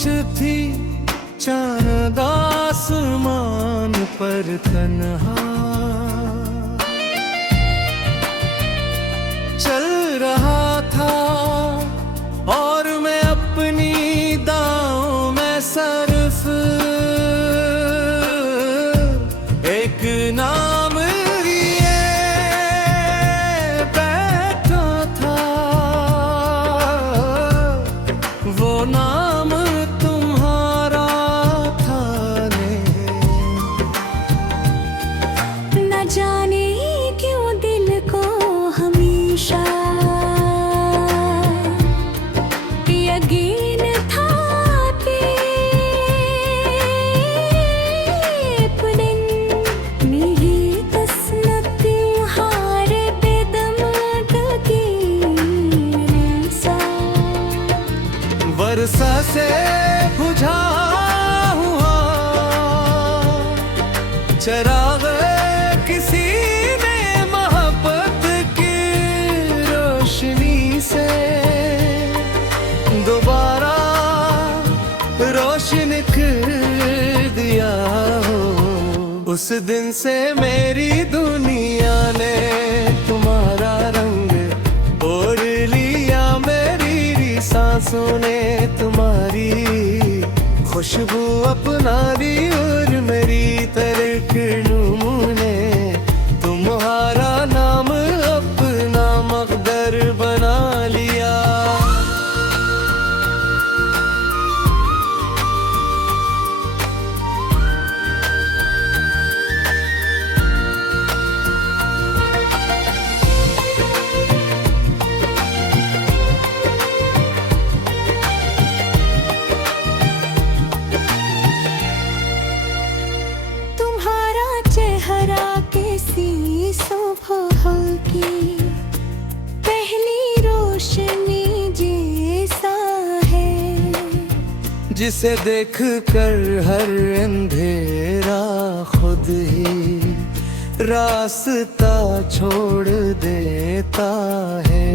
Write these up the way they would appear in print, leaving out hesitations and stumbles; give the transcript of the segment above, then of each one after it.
खामोश थी चांद आसमान पर तन्हा चल रहा था और मैं अपनी दांव में सर्फ एक नाम लिए बैठा था, वो नाम तुम्हारा था ने। न जाने क्यों दिल को हमेशा यकीन था कि पुदिन मेरी किस्मत हार बेदम की सा वर्षा से बुझा हुआ चराग किसी ने मोहब्बत की रोशनी से दोबारा रोशन कर दिया हो। उस दिन से मेरी दुनिया ने तुम्हारा रंग ओढ़ लिया, मेरी सांसों ने तुम्हारी खुशबू अपना ली और मेरी तरकनों ने तुम्हारा नाम अपना मकदर बना लिया। जिसे देख कर हर अंधेरा खुद ही रास्ता छोड़ देता है।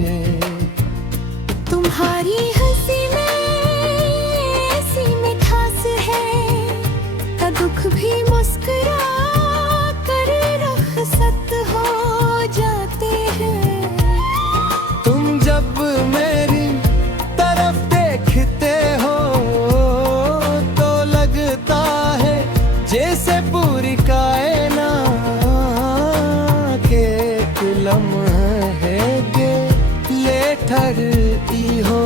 तुम्हारी हंसी में ऐसी मिठास है का दुख भी मुस्कुरा कर रुखसत हो जाते हैं। तुम जब मेरी तरफ देखते हो तो लगता है जैसे पूरी कायनात के एक लम्हे के ले ठहरती हो,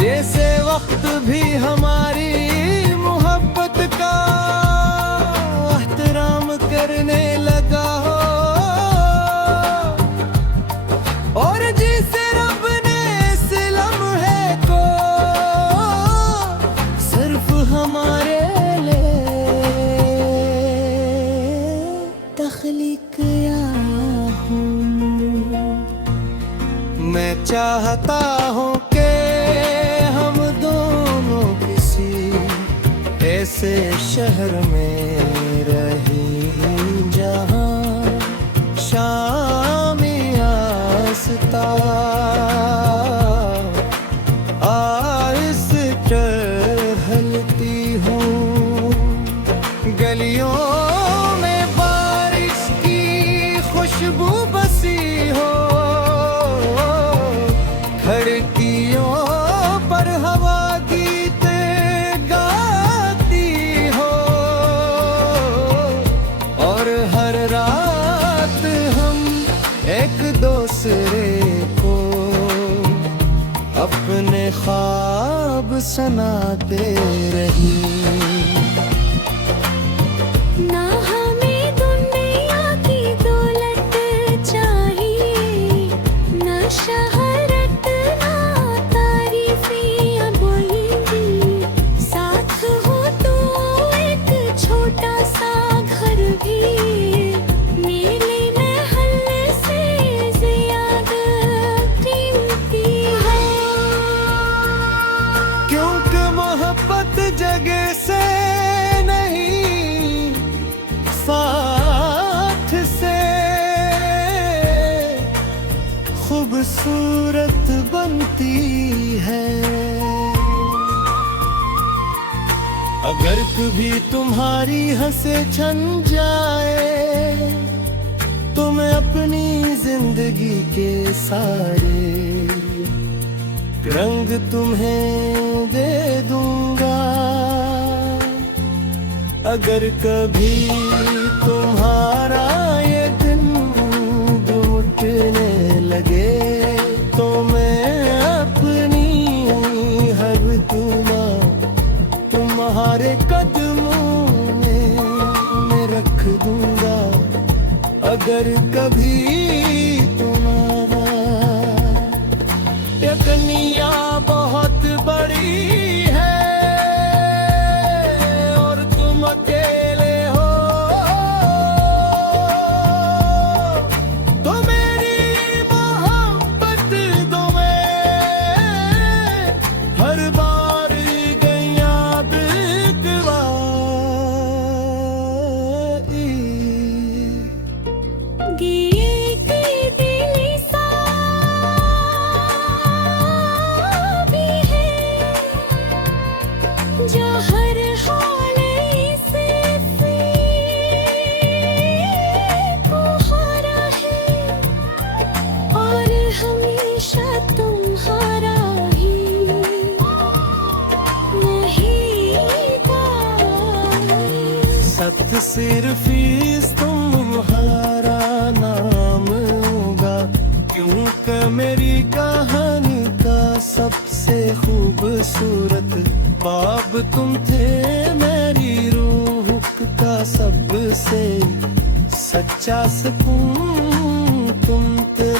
जैसे वक्त भी हमारी मोहब्बत का एहतराम करने लगा हो। और जिसे रब ने इस लम्हे को सिर्फ हमारे लिए तख्लीक किया हूँ। मैं चाहता हूँ कि हम दोनों किसी ऐसे शहर में रहें जहाँ शामी आस्था आहिस्ता ढलती हूँ। गलियों में बारिश की खुशबू बसी हो, खिड़कियों पर हवा गीत गाती हो, और हर रात हम एक दूसरे को अपने ख्वाब सुनाते रही। ना हमें दुनिया की दौलत चाहिए, ना शहरत ना तारीफियां बोलेंगी। साथ हो तो एक छोटा सा घर भी मेरे महल से ज्यादा कीमती है। क्योंकि मोहब्बत जगह से भी तुम्हारी हंसे छन जाए, तो मैं अपनी जिंदगी के सारे रंग तुम्हें दे दूंगा। अगर कभी तुम्हारा ये दिन टूटने लगे, तो मैं अपनी हर दुआ तुम्हारे कदमों में रख दूंगा। अगर कभी तुम्हारा ये कन्या बहुत बड़ी है और तुम अकेले हो, तो मेरी मोहब्बत तुम्हें हर बार गैया बिकवाई। गीए के दिल सा भी है, जो हर हाल से को हारा है, और हमेशा तुम्हारा ही रहेगा। सत सिर्फ इस तुम्हारा नाम होगा, क्योंकि मेरी कहानी का सबसे खूबसूरत बाब तुम थे। मेरी रूह का सबसे सच्चा सुकून तुम थे।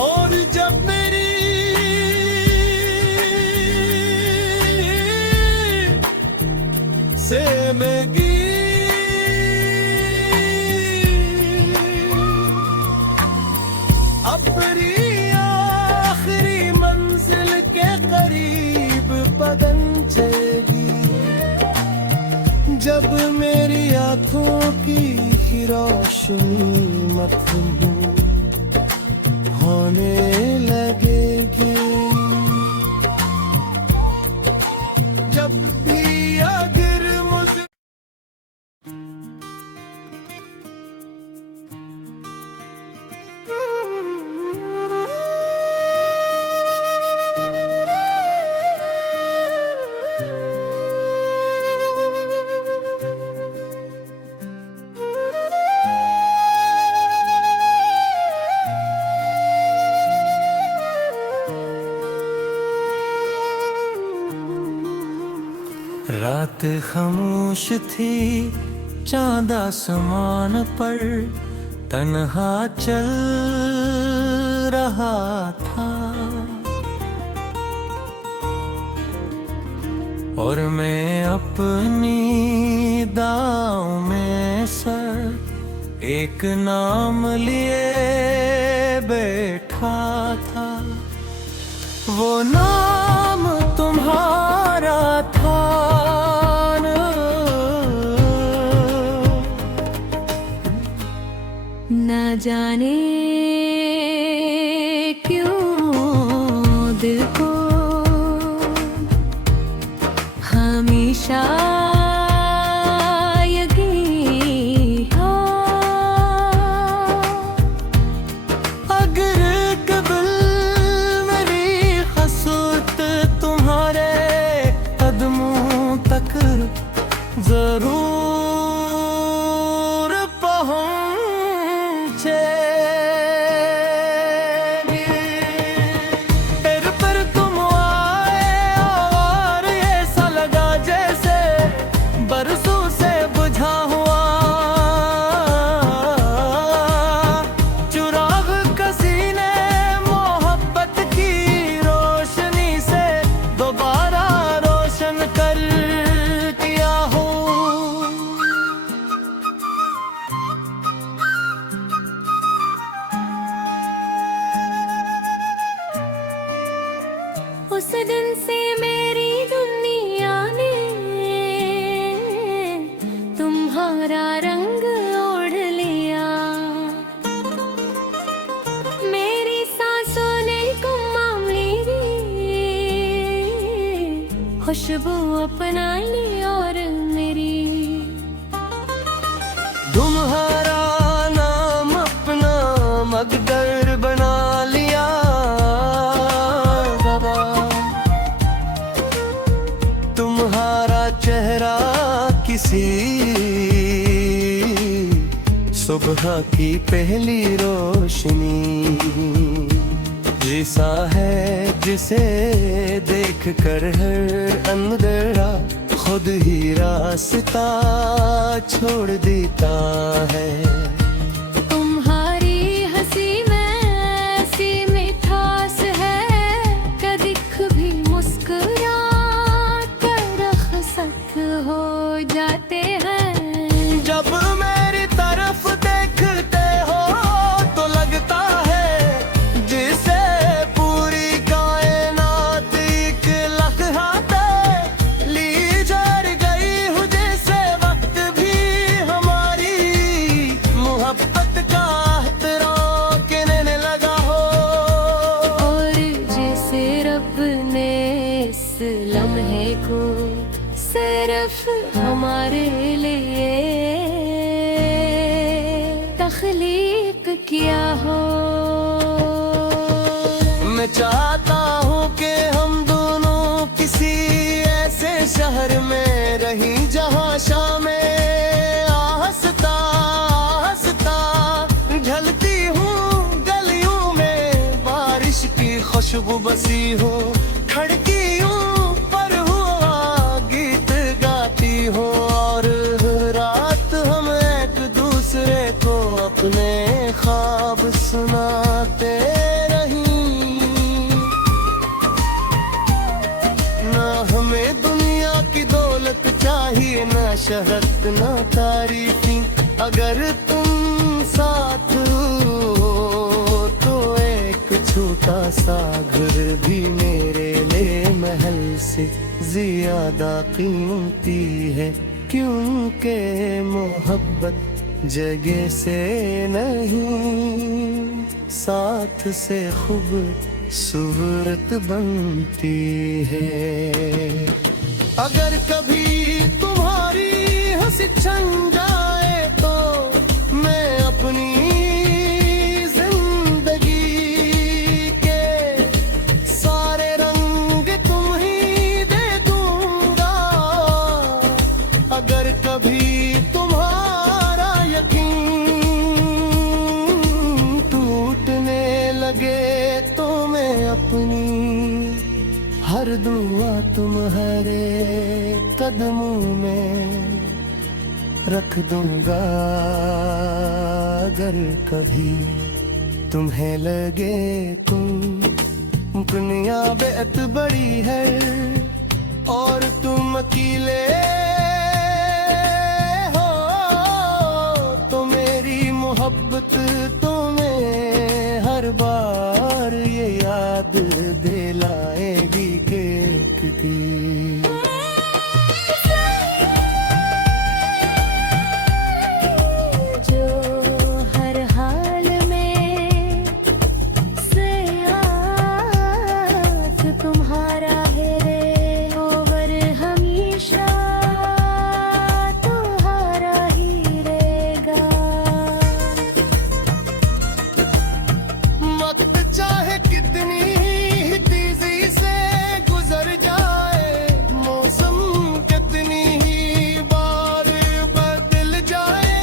और जब मेरी से मेगी अपनी आखिरी मंजिल के करीब पहुंचेगी, जब मेरी आंखों की रोशनी मखमूर होने लगेगी। जब भी अगर मुझे रात खामोश थी, चांद आसमान पर तन्हा चल रहा था, और मैं अपनी दाव में सर एक नाम लिए बैठा था। वो नाम तुम्हारा था ना जाने क्यों दिल को हमेशा यकीन था। अगर कबल मेरी खसूत तुम्हारे कदमों तक जरूर खुशबू अपना ली और मेरी। तुम्हारा नाम अपना मकदर बना लिया बाबा, तुम्हारा चेहरा किसी सुबह की पहली रोशनी जैसा है, जिसे देख कर हर अंधेरा खुद ही रास्ता छोड़ देता है। तुम्हारी हंसी में ऐसी मिठास है, कभी कभी मुस्कुरा कर रखसत हो जाते हैं। जब मेरी तरफ देखते हो तो लगता है जिसे पूरी कायनात एक लम्हा ली जर गई हूँ, जैसे वक्त भी हमारी मोहब्बत का एहतराम करने लगा हो। और जैसे रब ने इस लम्हे को सिर्फ हमारे लिए तख्लीक किया हो। मैं चाहता हूँ कि हम दोनों किसी ऐसे शहर में रहीं जहाँ शामें आस्ता आस्ता ढलती हूँ, गलियों में बारिश की खुशबू बसी हो, खिड़कियों पर हुआ गीत गाती हो, और रात हम एक दूसरे को अपने ख्वाब सुनाते हमें दुनिया की दौलत चाहिए, ना शहरत ना तारीफी, अगर तुम साथ हो तो एक छोटा सा घर भी मेरे लिए महल से ज्यादा कीमती है, क्योंकि मोहब्बत जगह से नहीं साथ से खूबसूरत बनती है। अगर कभी तुम्हारी हंसी छन जाए तो मैं अपनी जिंदगी के सारे रंग तुम ही दे दूंगा। अगर कभी तुम्हारा यकीन टूटने लगे तो मैं अपनी हर दुआ तुम्हारे कदमों में रख दूंगा। अगर कभी तुम्हें लगे तुम दुनिया बेहद बड़ी है और तुम अकेले हो, तो मेरी मोहब्बत तुम्हें हर बार ये याद दिलाएगी कि जो हर हाल में साथ तुम्हारा है रे, और हमेशा तुम्हारा ही रहेगा। वक्त चाहे कितनी ही तेजी से गुजर जाए, मौसम कितनी ही बार बदल जाए,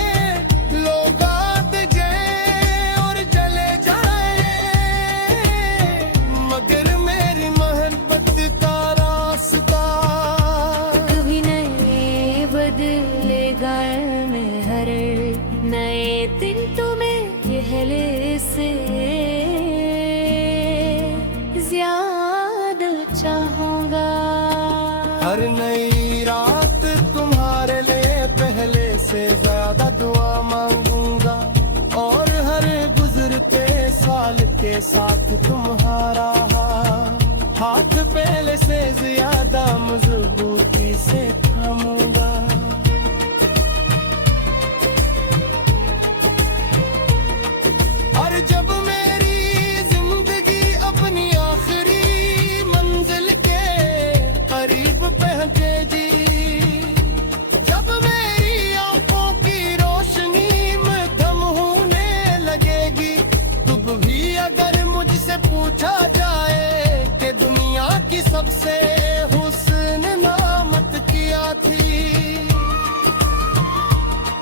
लोग आते जाए और जले जाए, मगर मेरी मोहब्बत का रास्ता कभी नहीं बदलेगा मैं हर नए दिन तुम्हें पहले से ज्यादा चाहूंगा। हर नई रात तुम्हारे लिए पहले से ज्यादा दुआ मांगूंगा, और हर गुजरते साल के साथ तुम्हारा हाथ पहले से ज्यादा मजबूती से थामूंगा। और जब मैं सबसे हुस्न नामत किया थी।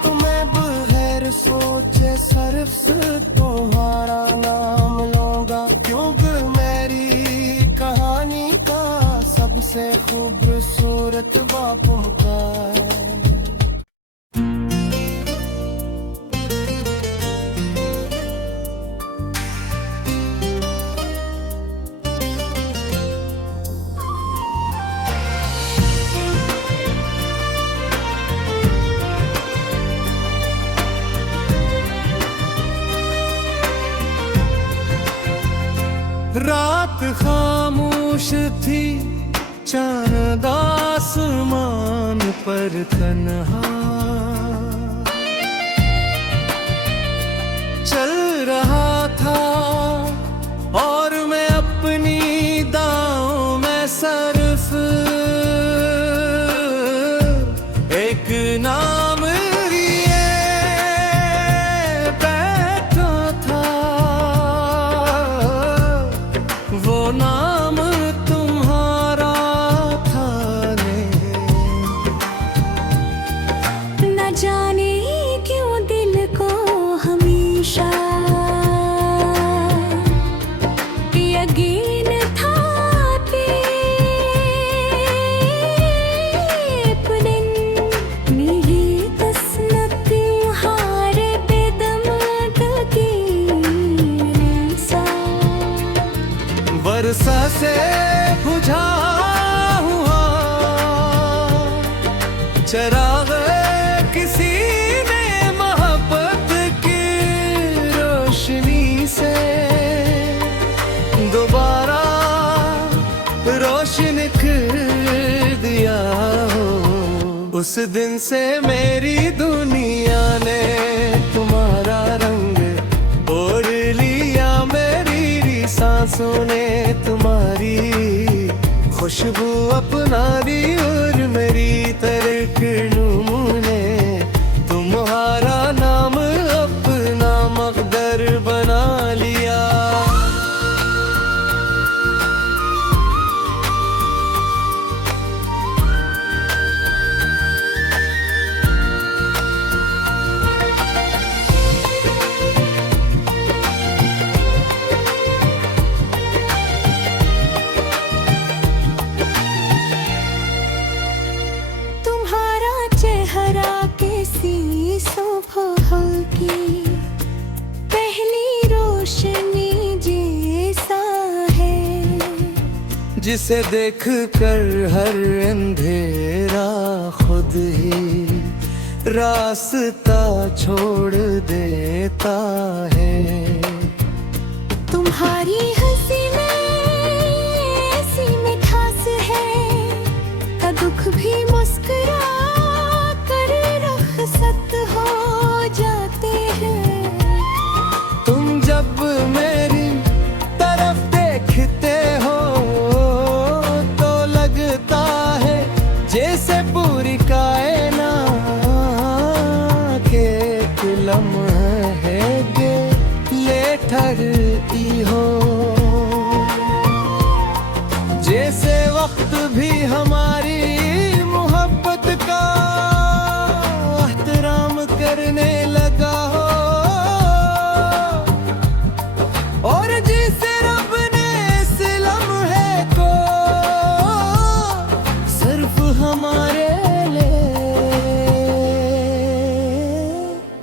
तुम्हें बगैर सोचे सिर्फ तुम्हारा नाम लूंगा, क्योंकि मेरी कहानी का सबसे खूबसूरत बाप का है। रात खामोश थी, चांद आसमान पर तन्हा चल रहा था, और मैं अपनी दांव में सिर्फ एक नाम लिए बैठा था। वो नाम तुम्हारा था न जाने क्यों दिल को हमेशा यकीन था कि एक दिन मेरी किस्मत तुम्हारे बेदमदगी सा वर्षा से बुझा हुआ चराग किसी ने मोहब्बत की रोशनी से दोबारा रोशन कर दिया हो। उस दिन से मेरी दुनिया ने तुम्हारा रंग ओढ़ लिया, मेरी सांसों ने तुम्हारी खुशबू अपना दी, और मेरी तरकनों ने तुम्हारा नाम अपना मकदर बना लिया। तुम्हारा चेहरा कैसी सुबह की पहली रोशनी जैसा है, जिसे देख कर हर अंधेरा खुद ही रास्ता छोड़ देता है। तुम्हारी हंसी में ऐसी मिठास है, का दुख भी मुस्कुरा कर रुखसत हो जाते हैं। तुम जब मेरी तरफ देखते हो तो लगता है जैसे पूरी कायनात के एक लम्हे ले ठहरती हो, जैसे वक्त भी हमारी मोहब्बत का एहतराम करने लगा हो, और जिसे रब ने इस लम्हे को सिर्फ हमारे लिए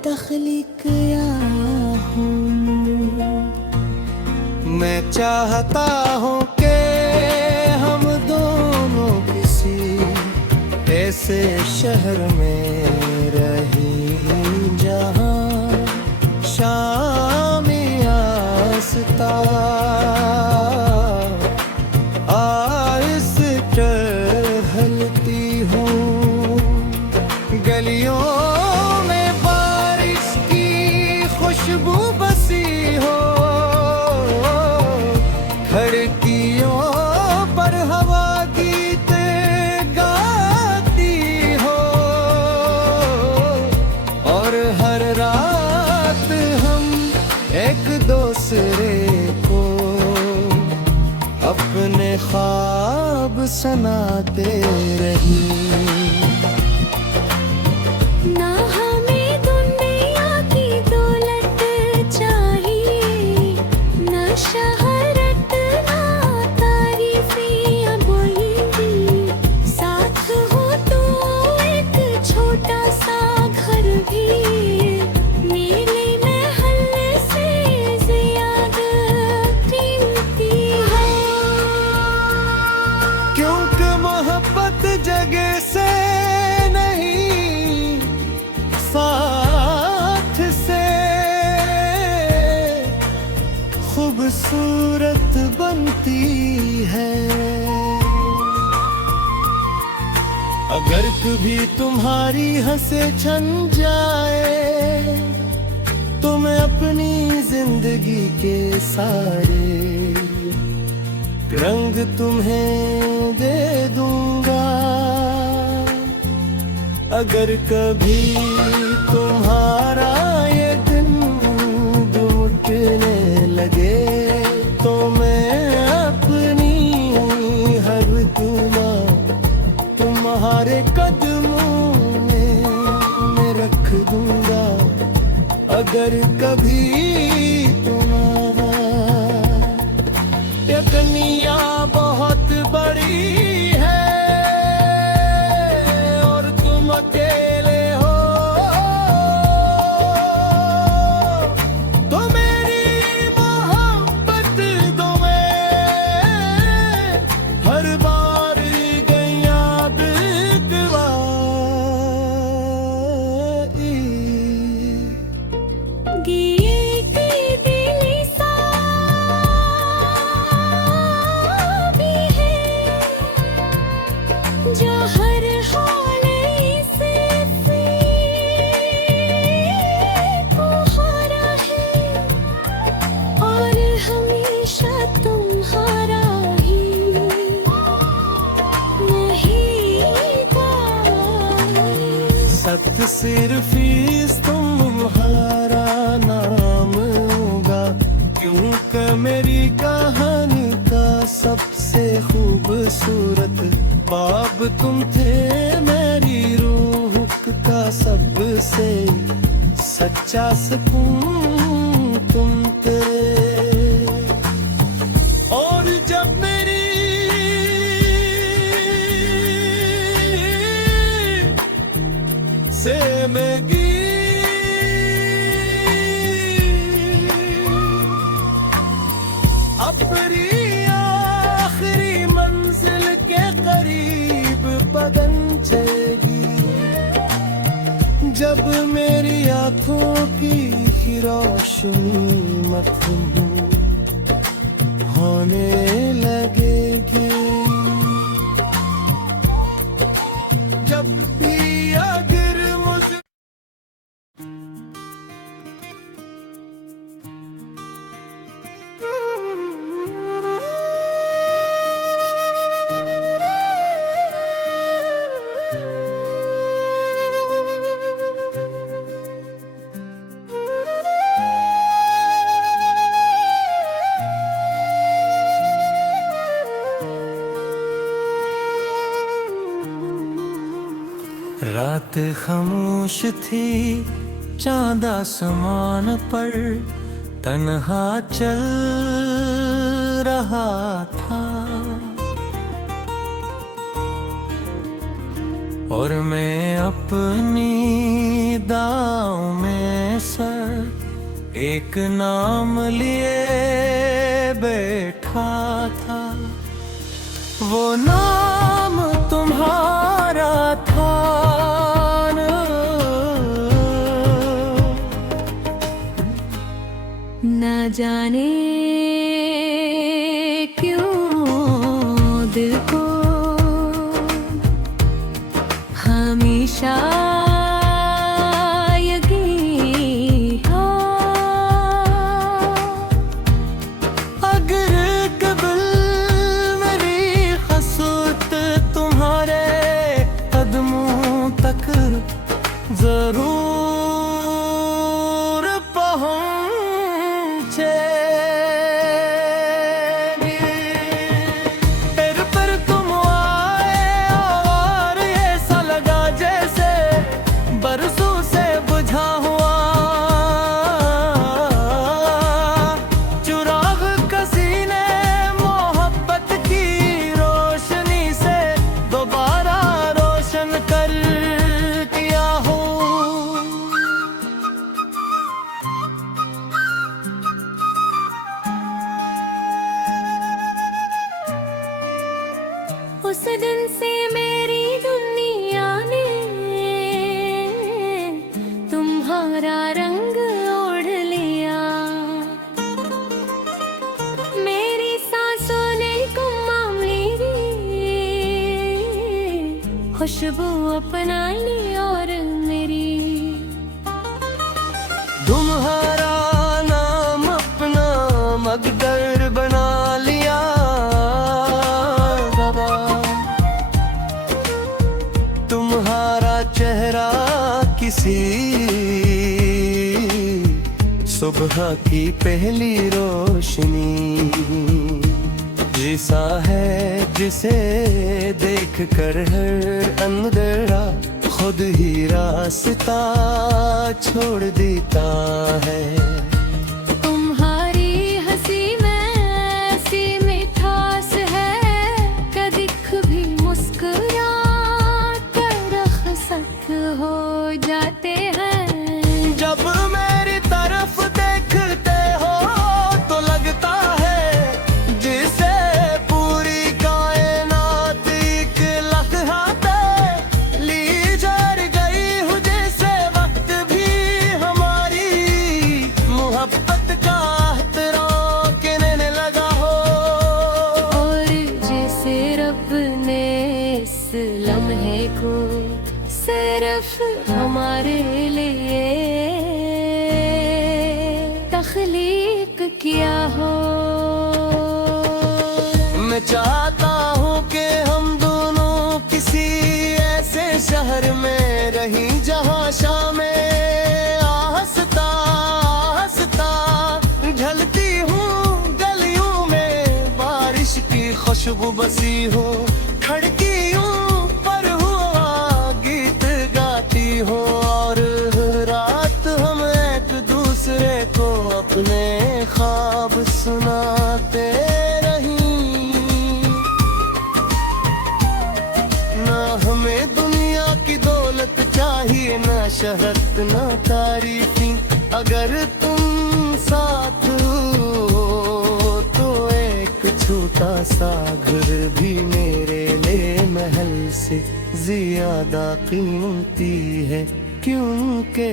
तख्लीक किया हूँ। मैं चाहता हूँ कि हम दोनों किसी ऐसे शहर में रहें जहाँ शाम आस्ता आहिस्ता ढलती हूँ, गलियों में बारिश की खुशबू बसी हो, खिड़कियों पर हवा गीत गाती हो, और हर रात हम एक दूसरे को अपने ख्वाब सुनाते रही। ना हमें दुनिया की दौलत चाहिए, ना शहरत ना तारीफियां बोलेंगी। साथ हो तो एक छोटा सा घर भी नीले महल से ज्यादा कीमती है। क्योंकि मोहब्बत जगह से नहीं, साथ से खूबसूरत बनती है। अगर कभी तुम्हारी हंसे छन जाए तो मैं अपनी जिंदगी के सारे रंग तुम्हें दे दूंगा। अगर कभी तुम्हारा ये दिन टूटने लगे तो मैं अपनी हर दुआ तुम्हारे कदमों में रख दूंगा। अगर कभी तुम्हारा ये दुनिया बहुत बड़ी है और तुम अकेले हो, तो मेरी मोहब्बत तुम्हें हर बार गैया बिकवाई। गिए के दिल सा भी है जो हर हाल से को हारा है और हमेशा तुम्हारा ही रहेगा। सत सिर्फ इस तुम्हारा नाम होगा, क्योंकि मेरी कहानी का सबसे खूबसूरत बाब तुम थे। मेरी रूह का सबसे सच्चा सुकून तुम थे। और जब मेरी से मेगी अपनी आखिरी मंजिल के करीब बदन चलेगी, जब मेरी आंखों की रोशनी मखमूल होने लगेगी। जब भी अगर मुझे रात खामोश थी, चांद आसमान पर तन्हा चल रहा था, और मैं अपनी दाव में सर एक नाम लिए बैठा था। वो नाम तुम्हारा था न जाने क्यों दिल को हमेशा यकीन था। अगर कबल मेरी खसूत तुम्हारे कदमों तक जरूर पहुंचेगी, फिर पर तुम खुशबू अपना ली और मेरी। तुम्हारा नाम अपना मकदर बना लिया बाबा, तुम्हारा चेहरा किसी सुबह की पहली रोशनी जैसा है, जिसे देख कर हर अंधेरा खुद ही रास्ता छोड़ देता है। तुम्हारी हंसी में ऐसी मिठास है, कदिख भी मुस्कुरा कर रखसत हो जाते हैं। जब मेरी तरफ देखते हो तो लगता है जिसे पूरी कायनात एक लम्हा ली जर गई हूँ, जैसे वक्त भी हमारी मोहब्बत का एहतराम कहने लगा हो। और जैसे रब ने इस लम्हे को सिर्फ हमारे लिए तख्लीक किया हो। मैं चाहता हूँ कि हम दोनों किसी ऐसे शहर में रहीं जहाँ शामें आस्ता आस्ता ढलती हूँ, गलियों में बारिश की खुशबू बसी हो, खड़कियों पर हुआ गीत गाती हो, और रात हम एक दूसरे को अपने ख्वाब सुनाते रहीं। ना हमें दुनिया की दौलत चाहिए, ना शहरत ना तारीफी, अगर तुम साथ हो तो एक छोटा सा घर भी मेरे लिए महल से ज्यादा कीमती है, क्योंकि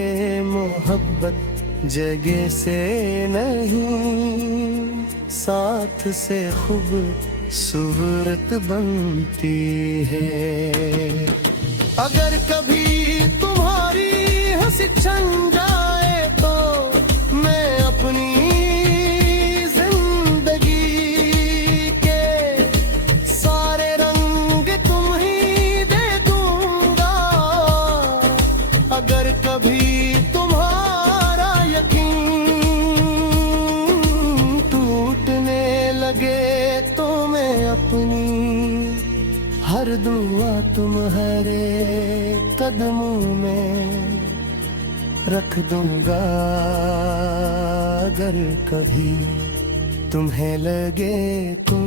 मोहब्बत जगह से नहीं साथ से खूबसूरत बनती है। अगर कभी तुम्हारी हंसी छन जाए तो मैं अपनी जिंदगी के सारे रंग तुम ही दे दूंगा। अगर कभी तुम्हारा यकीन टूटने लगे तो मैं अपनी हर दुआ तुम्हारे कदमों में रख दूंगा। अगर कभी तुम्हें लगे तुम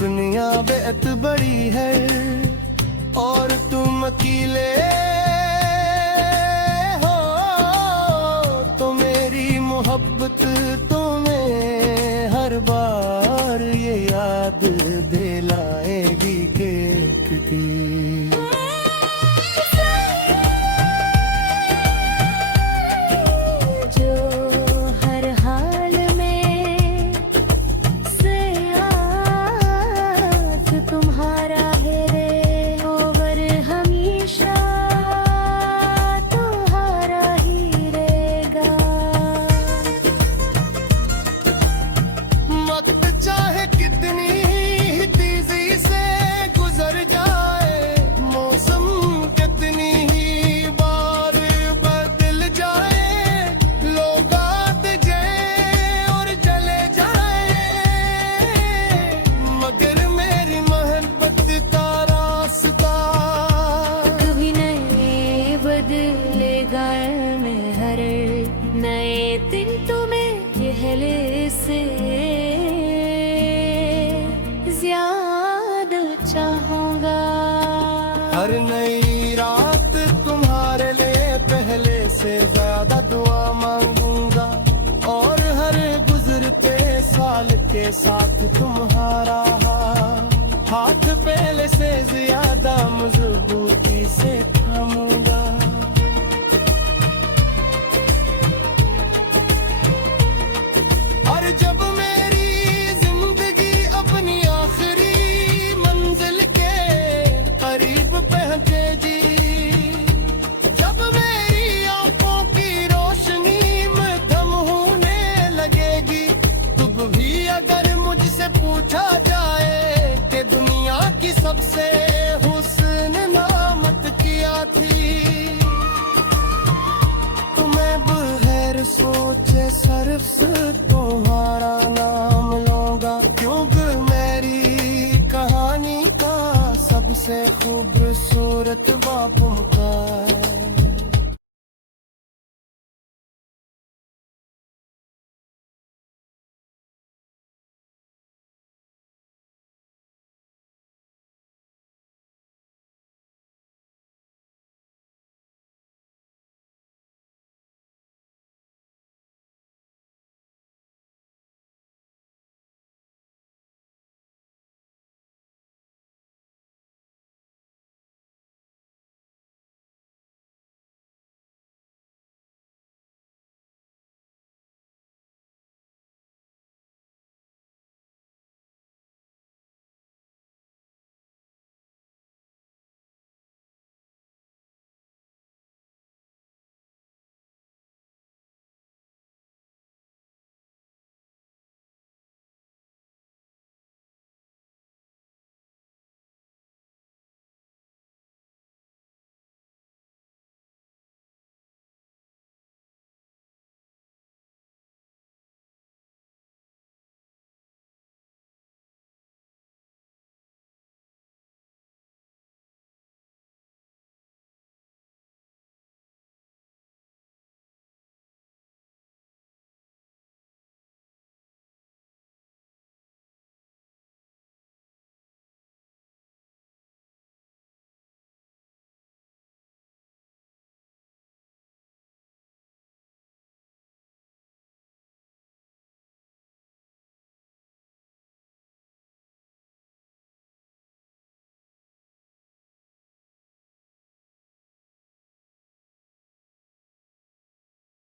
दुनिया बेहद बड़ी है और तुम अकेले हो, तो मेरी मोहब्बत तुम्हें हर बार ये याद दिलाएगी कि जो हर हाल में साथ तुम्हारा है रे, और हमेशा तुम्हारा ही रहेगा। वक्त चाहे कितनी ही तेजी से गुजर जाए, मौसम कितनी ही बार बदल जाए, लोग आते जाए और चले जाए, मगर मेरी मोहब्बत का रास्ता कभी नहीं बदलेगा मैं हर नए दिन तुम्हें पहले से ज्यादा चाहूंगा। हर नई रात तुम्हारे लिए पहले से ज्यादा दुआ मांगूंगा, और हर गुजरते साल के साथ तुम्हारा हाथ पहले से ज्यादा मजबूती से थामूंगा। और जब मेरी जिंदगी अपनी आखिरी मंजिल के करीब पहल से